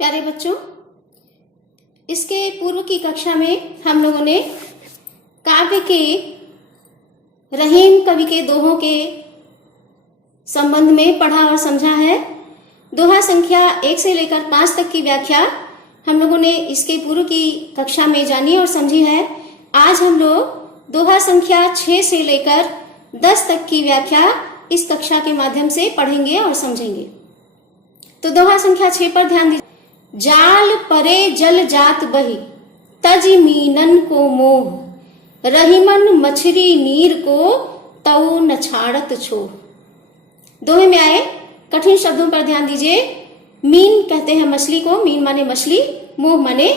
प्यारे बच्चों, इसके पूर्व की कक्षा में हम लोगों ने काव्य के रहीम कवि के दोहों के संबंध में पढ़ा और समझा है। दोहा संख्या 1 से लेकर 5 तक की व्याख्या हम लोगों ने इसके पूर्व की कक्षा में जानी और समझी है। आज हम लोग दोहा संख्या 6 से लेकर 10 तक की व्याख्या इस कक्षा के माध्यम से पढ़ेंगे और समझेंगे। तो दोहा संख्या 6 पर ध्यान दीजिए। जाल परे जल जात बही, तज मीनन को मोह, रहीमन मछरी नीर को तऊ न छाड़त छोह। दोहे में आए कठिन शब्दों पर ध्यान दीजिए। मीन कहते हैं मछली को, मीन माने मछली, मोह माने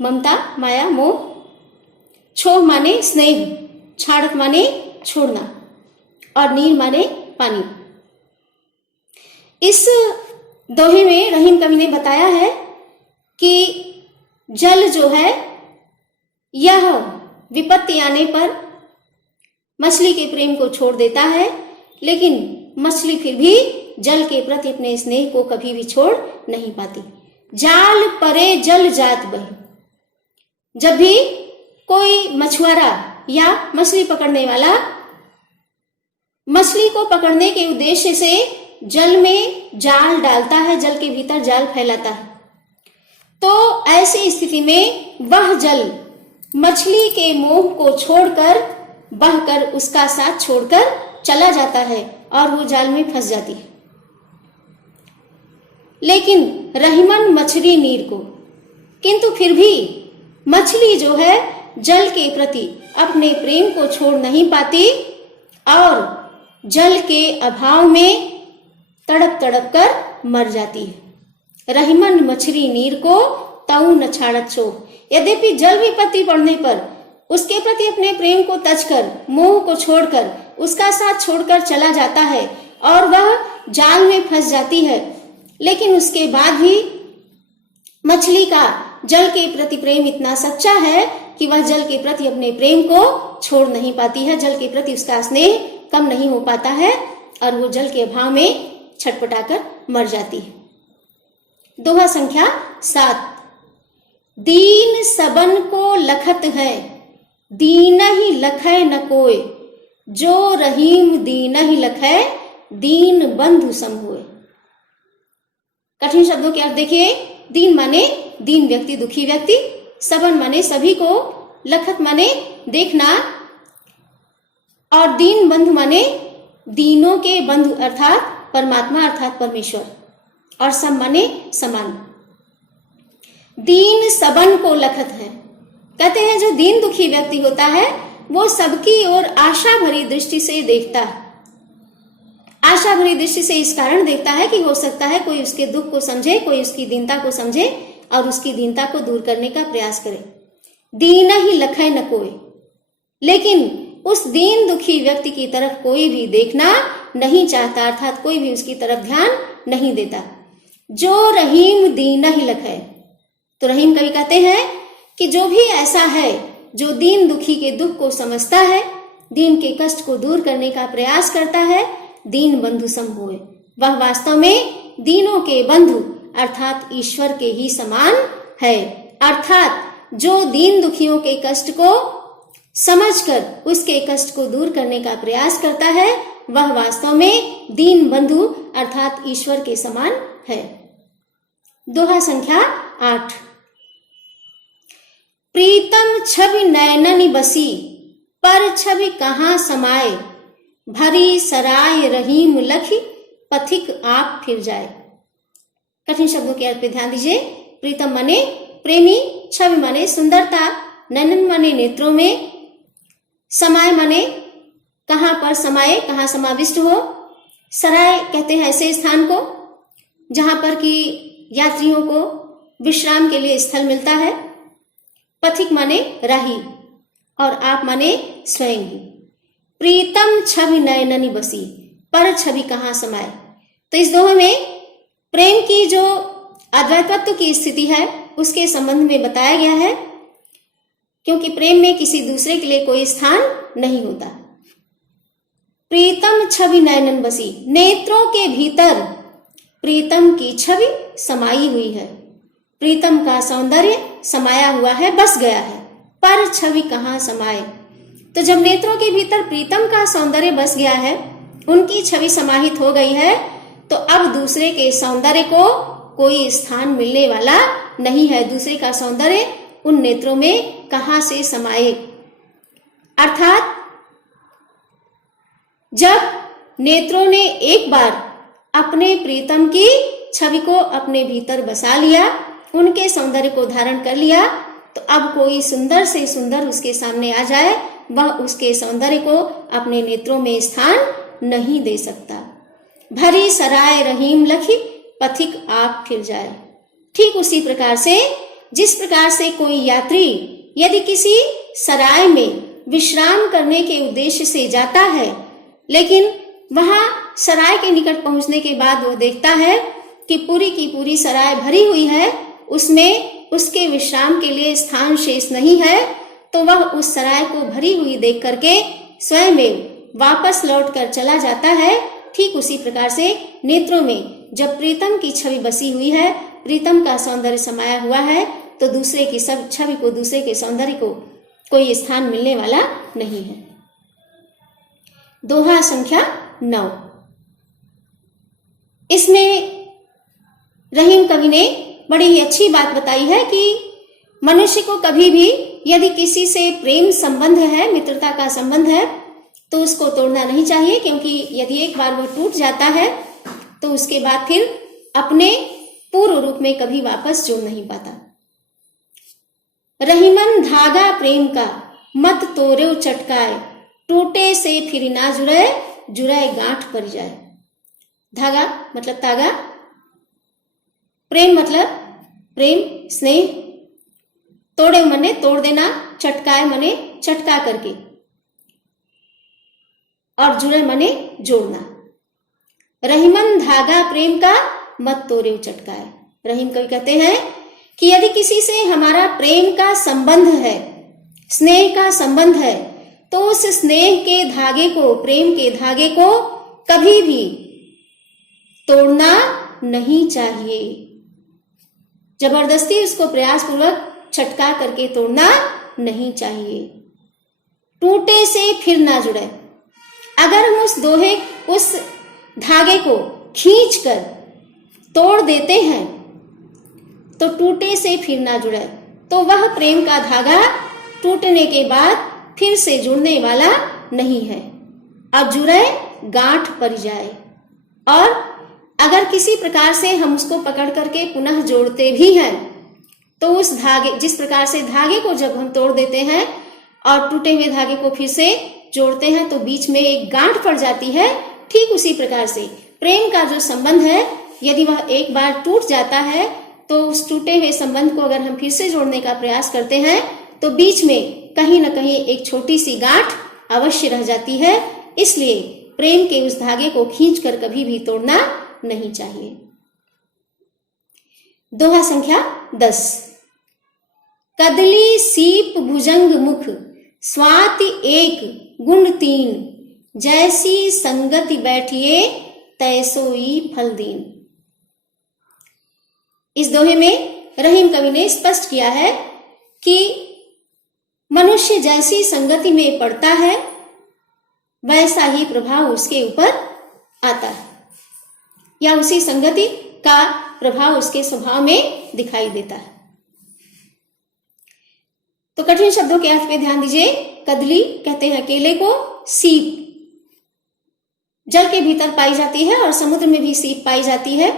ममता, माया, मोह, छोह माने स्नेह, छाड़त माने छोड़ना और नीर माने पानी। इस दोहे में रहीम कवि ने बताया है कि जल जो है यह विपत्ति आने पर मछली के प्रेम को छोड़ देता है, लेकिन मछली फिर भी जल के प्रति अपने स्नेह को कभी भी छोड़ नहीं पाती। जाल परे जल जात बही। जब भी कोई मछुआरा या मछली पकड़ने वाला मछली को पकड़ने के उद्देश्य से जल में जाल डालता है, जल के भीतर जाल फैलाता है, तो ऐसी स्थिति में वह जल मछली के मोह को छोड़कर बहकर उसका साथ छोड़कर चला जाता है और वो जाल में फंस जाती है। लेकिन रहीमन मछली नीर को, किंतु फिर भी मछली जो है जल के प्रति अपने प्रेम को छोड़ नहीं पाती और जल के अभाव में तड़प तड़प कर मर जाती है। रहीमन मछली नीर को तऊ न छाड़त छोह। यद्यपि जल विपत्ति पड़ने पर उसके प्रति अपने प्रेम को तज कर, मोह को छोड़कर, उसका साथ छोड़कर चला जाता है और वह जाल में फंस जाती है, लेकिन उसके बाद भी मछली का जल के प्रति प्रेम इतना सच्चा है कि वह जल के प्रति अपने प्रेम को छोड़ नहीं पाती है, जल के प्रति उसका स्नेह कम नहीं हो पाता है और वो जल के अभाव में छटपटाकर मर जाती है। दोहा संख्या 7। दीन सबन को लखत है, दीन ही लखै न कोय, जो रहीम दीन ही लखै, दीन बंधु सम होय। कठिन शब्दों के अर्थ देखिए। दीन माने दीन व्यक्ति, दुखी व्यक्ति, सबन माने सभी को, लखत माने देखना और दीन बंधु माने दीनों के बंधु अर्थात परमात्मा अर्थात परमेश्वर, और सम माने समान। दीन सबन को लखत है, कहते हैं जो दीन दुखी व्यक्ति होता है वो सबकी ओर आशा भरी दृष्टि से देखता है। आशा भरी दृष्टि से इस कारण देखता है कि हो सकता है कोई उसके दुख को समझे, कोई उसकी दीनता को समझे और उसकी दीनता को दूर करने का प्रयास करे। दीन ही लखै न कोय, लेकिन उस दीन दुखी व्यक्ति की तरफ कोई भी देखना नहीं चाहता, अर्थात कोई भी उसकी तरफ ध्यान नहीं देता। जो रहीम दीन ही लखै, तो रहीम कवि कहते हैं कि जो भी ऐसा है जो दीन दुखी के दुख को समझता है, दीन के कष्ट को दूर करने का प्रयास करता है, दीन बंधु सम होए, वह वास्तव में दीनों के बंधु अर्थात ईश्वर के ही समान है। अर्थात जो दीन दुखियों के कष्ट को समझकर उसके कष्ट को दूर करने का प्रयास करता है, वह वास्तव में दीन बंधु अर्थात ईश्वर के समान है। दोहा संख्या 8। प्रीतम छवि नयननि बसी, पर छवि कहाँ समाये, भरी सराय रहीम लखी, पथिक आप फिर जाए। कठिन शब्दों के अर्थ पे ध्यान दीजिए। प्रीतम माने प्रेमी, छवि माने सुंदरता, नयन माने नेत्रों में, समाय माने कहां पर समाये, कहां समाविष्ट हो। सराय कहते हैं ऐसे स्थान को जहां पर कि यात्रियों को विश्राम के लिए स्थल मिलता है। पथिक माने राही और आप माने स्वयं ही। प्रीतम छवि नयननि बसी, पर छवि कहां समाये। तो इस दोहे में प्रेम की जो अद्वैतत्व की स्थिति है उसके संबंध में बताया गया है, क्योंकि प्रेम में किसी दूसरे के लिए कोई स्थान नहीं होता। प्रीतम छवि नयनन बसी, नेत्रों के भीतर प्रीतम की छवि समाई हुई है। प्रीतम का सौंदर्य समाया हुआ है, बस गया है, पर छवि कहाँ समाये। तो जब नेत्रों के भीतर प्रीतम का सौंदर्य बस गया है, उनकी छवि समाहित हो गई है, तो अब दूसरे के सौंदर्य को कोई स्थान मिलने वाला नहीं है। दूसरे का सौंदर्य उन नेत्रों में कहां से समाये। अर्थात जब नेत्रों ने एक बार अपने प्रीतम की छवि को अपने भीतर बसा लिया, उनके सौंदर्य को धारण कर लिया, तो अब कोई सुंदर से सुंदर उसके सामने आ जाए, वह उसके सौंदर्य को अपने नेत्रों में स्थान नहीं दे सकता। भरी सराय रहीम लखी, पथिक आप फिर जाए। ठीक उसी प्रकार से जिस प्रकार से कोई यात्री यदि किसी सराय में विश्राम करने के उद्देश्य से जाता है, लेकिन वहां सराय के निकट पहुंचने के बाद वो देखता है कि पूरी की पूरी सराय भरी हुई है, उसमें उसके विश्राम के लिए स्थान शेष नहीं है, तो वह उस सराय को भरी हुई देख करके स्वयं वापस लौट कर चला जाता है। ठीक उसी प्रकार से नेत्रों में जब प्रीतम की छवि बसी हुई है, प्रीतम का सौंदर्य समाया हुआ है, तो दूसरे की सब छवि को, दूसरे के सौंदर्य को कोई स्थान मिलने वाला नहीं है। दोहा संख्या 9। इसमें रहीम कवि ने बड़ी ही अच्छी बात बताई है कि मनुष्य को कभी भी यदि किसी से प्रेम संबंध है, मित्रता का संबंध है, तो उसको तोड़ना नहीं चाहिए, क्योंकि यदि एक बार वह टूट जाता है तो उसके बाद फिर अपने पूर्व रूप में कभी वापस जुड़ नहीं पाता। रहीमन धागा प्रेम का, मत तोड़ो चटकाए, टूटे से फिर ना जुड़े, जुड़े गांठ पर जाए। धागा मतलब तागा, प्रेम मतलब प्रेम स्नेह, तोड़े मने तोड़ देना, चटकाए मने चटका करके, और जुड़े मने जोड़ना। रहीमन धागा प्रेम का, मत तोड़ो चटकाए। रहीम कवि कहते हैं कि यदि किसी से हमारा प्रेम का संबंध है, स्नेह का संबंध है, तो उस स्नेह के धागे को, प्रेम के धागे को कभी भी तोड़ना नहीं चाहिए। जबरदस्ती उसको प्रयास पूर्वक छटका करके तोड़ना नहीं चाहिए। टूटे से फिर ना जुड़े। अगर हम उस धागे को खींच कर तोड़ देते हैं तो टूटे से फिर ना जुड़े, तो वह प्रेम का धागा टूटने के बाद फिर से जुड़ने वाला नहीं है। अब जुड़े गांठ पर जाए। और अगर किसी प्रकार से हम उसको पकड़ करके पुनः जोड़ते भी हैं, तो उस धागे, जिस प्रकार से धागे को जब हम तोड़ देते हैं और टूटे हुए धागे को फिर से जोड़ते हैं तो बीच में एक गांठ पड़ जाती है, ठीक उसी प्रकार से प्रेम का जो संबंध है, यदि वह एक बार टूट जाता है तो उस टूटे हुए संबंध को अगर हम फिर से जोड़ने का प्रयास करते हैं तो बीच में कहीं न कहीं एक छोटी सी गांठ अवश्य रह जाती है। इसलिए प्रेम के उस धागे को खींचकर कभी भी तोड़ना नहीं चाहिए। दोहा संख्या 10। कदली सीप भुजंग मुख, स्वाति एक गुण तीन, जैसी संगति बैठिए तैसोई फल दीन। इस दोहे में रहीम कवि ने स्पष्ट किया है कि मनुष्य जैसी संगति में पड़ता है वैसा ही प्रभाव उसके ऊपर आता है, या उसी संगति का प्रभाव उसके स्वभाव में दिखाई देता है। तो कठिन शब्दों के अर्थ पे ध्यान दीजिए। कदली कहते हैं केले को, सीप जल के भीतर पाई जाती है और समुद्र में भी सीप पाई जाती है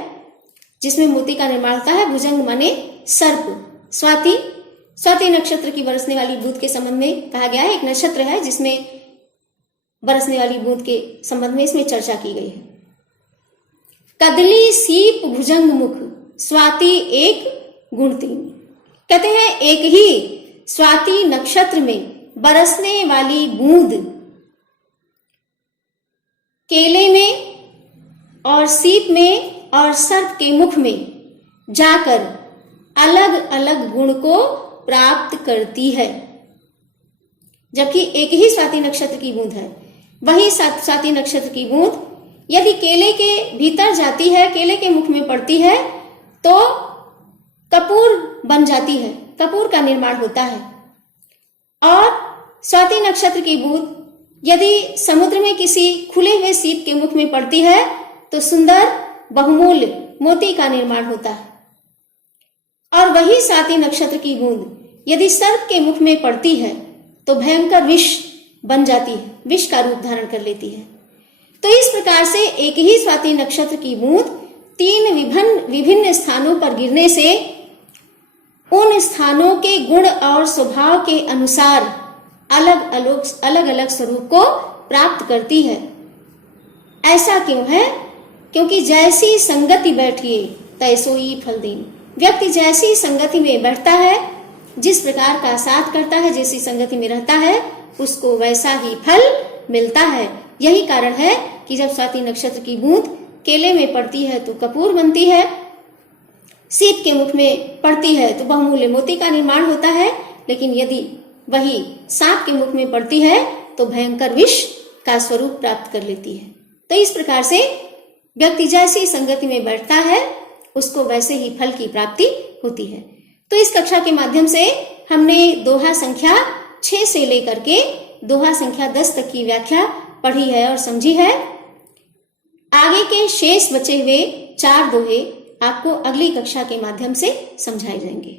जिसमें मोती का निर्माण होता है। भुजंग माने सर्प। स्वाति नक्षत्र की बरसने वाली बूंद के संबंध में कहा गया है, एक नक्षत्र है जिसमें बरसने वाली बूंद के संबंध में इसमें चर्चा की गई है। कदली सीप भुजंग मुख, स्वाति एक गुण तीन। कहते हैं एक ही स्वाति नक्षत्र में बरसने वाली बूंद केले में और सीप में और सर्प के मुख में जाकर अलग अलग गुण को प्राप्त करती है। जबकि एक ही स्वाति नक्षत्र की बूंद है, वही स्वाति नक्षत्र की बूंद यदि केले के भीतर जाती है, केले के मुख में पड़ती है, तो कपूर बन जाती है, कपूर का निर्माण होता है। और स्वाति नक्षत्र की बूंद यदि समुद्र में किसी खुले हुए सीप के मुख में पड़ती है तो सुंदर बहुमूल्य मोती का निर्माण होता है। और वही स्वाति नक्षत्र की बूंद यदि सर्प के मुख में पड़ती है तो भयंकर विष बन जाती है, विष का रूप धारण कर लेती है। तो इस प्रकार से एक ही स्वाति नक्षत्र की बूंद 3 विभिन्न स्थानों पर गिरने से उन स्थानों के गुण और स्वभाव के अनुसार अलग अलग स्वरूप को प्राप्त करती है। ऐसा क्यों है? क्योंकि जैसी संगति बैठिए तैसोई फल दीन। व्यक्ति जैसी संगति में बैठता है, जिस प्रकार का साथ करता है, जैसी संगति में रहता है, उसको वैसा ही फल मिलता है। यही कारण है कि जब स्वाति नक्षत्र की बूंद केले में पड़ती है तो कपूर बनती है, सीप के मुख में पड़ती है तो बहुमूल्य मोती का निर्माण होता है, लेकिन यदि वही सांप के मुख में पड़ती है तो भयंकर विष का स्वरूप प्राप्त कर लेती है। तो इस प्रकार से व्यक्ति जैसी संगति में बैठता है उसको वैसे ही फल की प्राप्ति होती है। तो इस कक्षा के माध्यम से हमने दोहा संख्या 6 से लेकर के दोहा संख्या 10 तक की व्याख्या पढ़ी है और समझी है। आगे के शेष बचे हुए 4 दोहे आपको अगली कक्षा के माध्यम से समझाए जाएंगे।